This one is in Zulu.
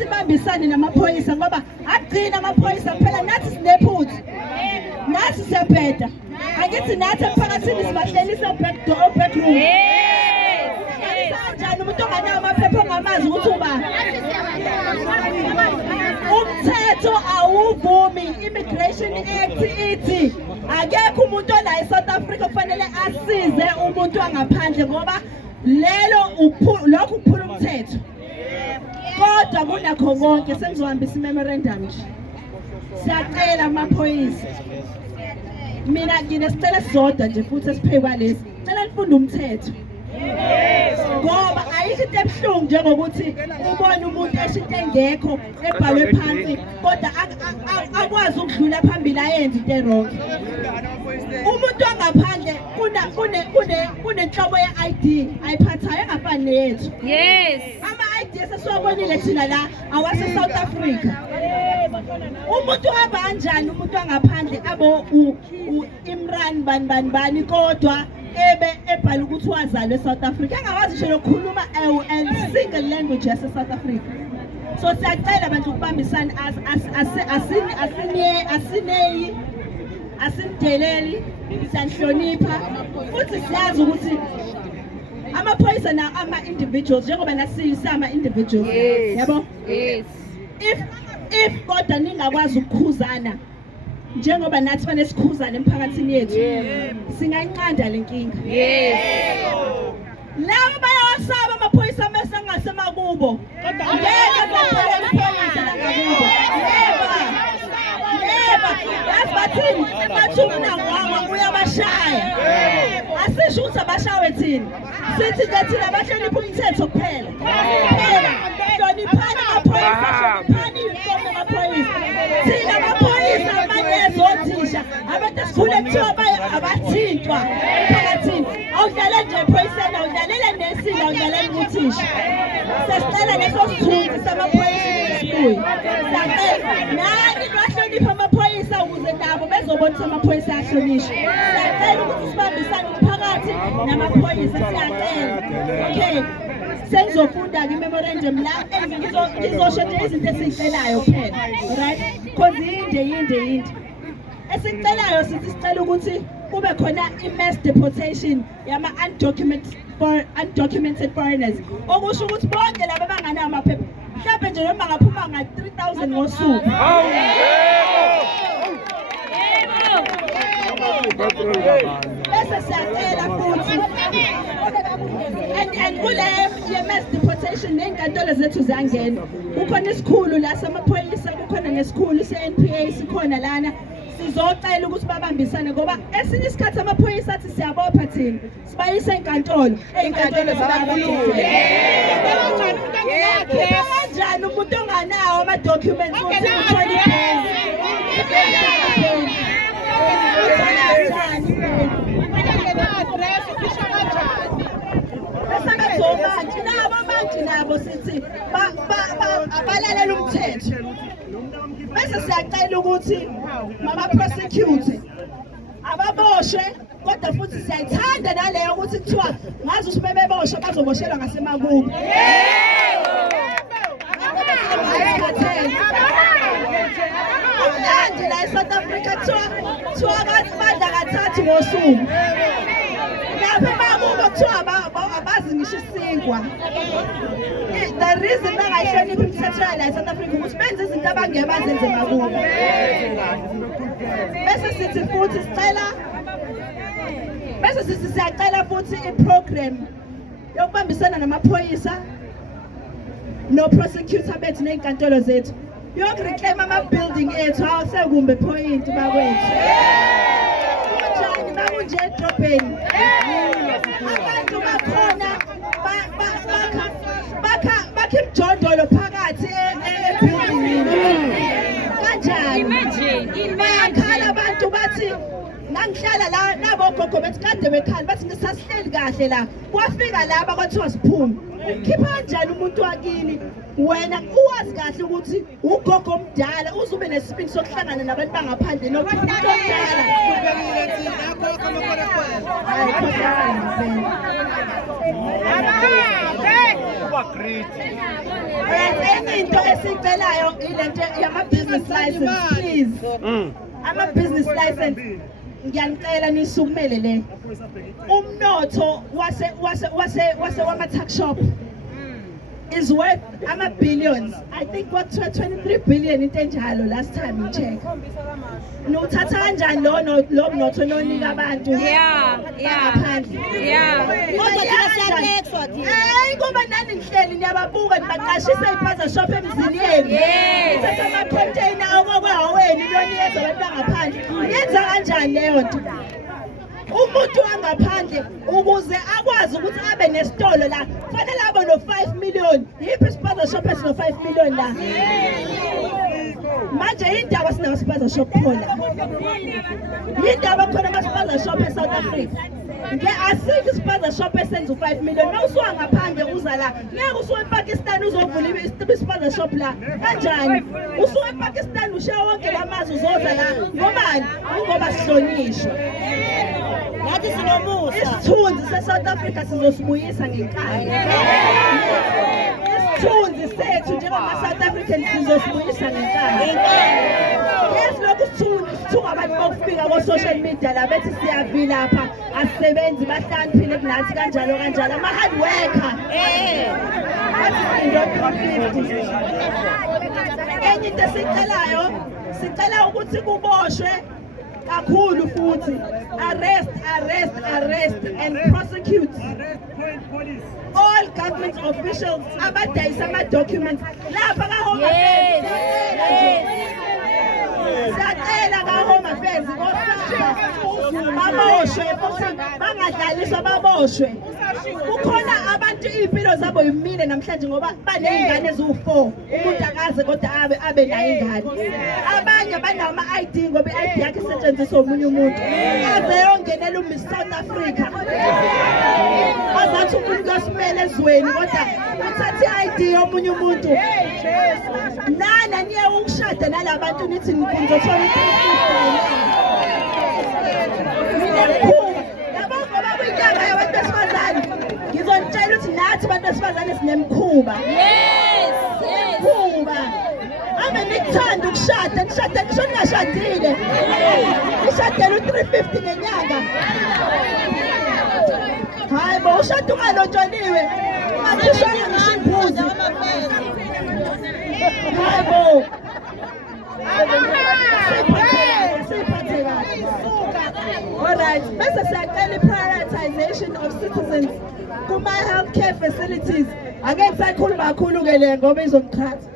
sibambisane namaphoyisa ngoba agcina amaphoyisa phela nathi sinephutha. Nathi siyabheda. Angithi nathi emphakathini sibahlelisa backroom. Kanjani umuntu onganawo amaphepha ongamazi ukuthi uba? Umthetho awuvumi. Immigration Act ithi akekho umuntu ola eSouth Africa kufanele asize umuntu wangaphandle ngoba lokhu kuphula umthetho. Kodwa kunakho konke sengizohambisa imemorandum nje. Siyacela amaphoyisa. Mina nginesicelo sisodwa nje futhi esiphekwa lesi. Cela lifunde umthetho. Ngoba ayikho into ebuhlungu njengokuthi ubone umuntu eshinto engekho ebhalwe phansi kodwa akwazi ukudlula phambili ayenze into errong. Umuntu ongaphandle kunenhlobo ye-ID ayiphathayo engafani neyethu. Yes. Ama-ID esesiwabonile thina la awase-South Africa. Umuntu uhamba kanjani umuntu ongaphandle abo Imran bani kodwa ebhala ukuthi wazalwe eSouth Africa engawazi nje lokukhuluma a single language yase-South Africa. So siyacela abantu ukubambisana asinideleli siyanhlonipha futhi siyazi ukuthi amaphoyisa na ama-individuals njengoba nasiyisama individuals yabo. Yes. If kodwa ningakwazi ukukhuzana njengoba nathi fanele sikhuzane emphakathini yethu singayinqanda le nkinga. Labo bayawasaba amaphoyisa mase angasemakubo ngeke baphele amaphoyisa langakubo. Yazi bathini bathi umnangwangwa uyabashaya. Asisho ukuthi abashawe thina sithi ke thina bahlonipha umthetho kuphela. Hloniphani amaphoyisa, hloniphani uniform amaphoyisa. Thina amaphoyisa amanye othisha abantu esikhule kuthiwa abathintwa emphakathini. Awudlale nje ephoyiseni, awudlalele nesile, awudlalele uthisha. Sesicela leso sithunzi samaphoyisa esibuyi. Siyacela nani bahlonipha amaphoyisa ukuze nabo bezobona ukuthi amaphoyisa ahlonishwa. Siyacela ukuthi sibambisane umphakathi namaphoyisa, siyacela. Okay. Sengizofunda-ke imemorandum la ngizosho nje izinto esiyicelayo kuphela. Right? Because yinde. Esicelayo sithi sicela ukuthi kube khona i-mass deportation yama undocumented foreigners. Okusho ukuthi bonke laba abanganawo amaphepha mhlawumbe nje noma ngaphuma nga-3,000 ngosuku. Bese siyacela futhi and kule ye-mass deportation ney'nkantolo zethu ziyangena. Kukhona isikhulu la samaphoyisa, kukhona nesikhulu se-NPA sikhona lana. Sizocela ukuthi babambisane ngoba esinye isikhathi amaphoyisa athi siyabopha thina sibayise enkantolo. Ey'nkantolo kanjani umuntu onganawo ama-documents ukuthi uthole nabo sithi abalalela umthetho. Bese siyacela ukuthi mama-prosecute ababoshwe kodwa futhi siyayithanda naleyo ukuthi kuthiwa ngazi ukuthi bebeboshwe bazoboshelwa ngasemakubo. Umnandi la eSouth Africa kuthiwa badla kathathu ngosuku. Lapha emakubo kuthiwa abazi ngisho isinkwa. The reason bangayihloniphi imithetho yala eSouth Africa ukuthi benze izinto abangeke bazenze emakubo. Bese sithi futhi siyacela futhi i-program yokubambisana namaphoyisa no-prosecutor bethu ney'nkantolo zethu yokureclaim ama-building ethu awusekumbe point bakwethu. Kunjani bakunje edrobheni abantu bakhona bakha imjondolo phakathi ebuildingini. Kanjani bayakhala abantu bathi nangihlala la nabogogo bethi kade bekhala bathi ngisasihleli kahle la kwafika laba kwathiwa siphume. Ukhipha kanjani umuntu wakini wena uwazi kahle ukuthi ugogo omdala uzube nesibindi sokuhlangana nabantu bangaphandle nokuthi umuntu omdala enye into esicelayo ilento yama-business license, please. Ama-business license, ngiyanicela nisukumele le. Umnotho wama-tuck shop is worth ama-billions. I think what 23 billion into enjalo last time you check. Nothatha kanjani lo mnotho nonika abantu? Ngoba nani nihleli niyababuka nibaqashisa ipaza shop emzini yenu. Uthatha ama-container okwaweni niyonikeza abantu bangaphandle. Yenza kanjani leyo nto? Umuntu wangaphandle ukuze akwazi ukuthi abe nesitolo la kufanele abe no-5 million. Yiphi ispaza shop esino-5 million la? Manje yindaba sinama-spaza shop khona. Yindaba khona ama-spaza shop eSouth Africa. Asikho ispaza shop esenza u-5 million. Uma usuka ngaphandle uza la, ngeke usuke ePakistan uzovula ispaza shop la. Kanjani? Usuka ePakistan ushiya wonke lamazwe uzoza la. Ngobani? Ngoba sihlonishwa. Isithunzi se-South Africa sizosibuyisa ngenkani. Isithunzi sethu njengama-South Africans sizosibuyisa ngenkani. Yes, lokhu sithunga abantu bokufika ko-social media la bethi siyavilapha, asisebenzi bahlaniphile kunathi kanjalo kanjalo, ama-hard worker. Enye into esicelayo, sicela ukuthi kuboshwe kakhulu futhi, arrest and prosecute all government officials abadayisa ama-documents lapha ka-Home Affairs. Siyacela ka-Home Affairs baboshwe futhi bangadlaliswa, baboshwe. Kukhona abantu iy'mpilo zabo yimile namhlanje ngoba baney'ngane eziwu-4, umuntu akaze kodwa abe nayo ingane. Abanye banama-ID ngoba i-ID yakhe isetshenziswa omunye umuntu. Aze yongenela uMiss South Africa. Azathi umuntu kosimele ezweni kodwa uthatha i-ID yomunye umuntu. Nana niye ukushada nalabantu nithi ngizothola ngizonitshela ukuthi nathi abantu besifazane sinemkhuba. Nemkhuba. Ave nikuthanda ukushada, nishade ngisho ningashadile. Nishadele u-350 ngenyanga. Hayi bo, ushada ungalotsholiwe. Ungakhishwanga ngisho imbuzi. Hayi bo. Alright, bese siyacela i-prioritization of citizens kuma-healthcare facilities. Angeke sayikhuluma kakhulu ke le ngoba izongiqhatha.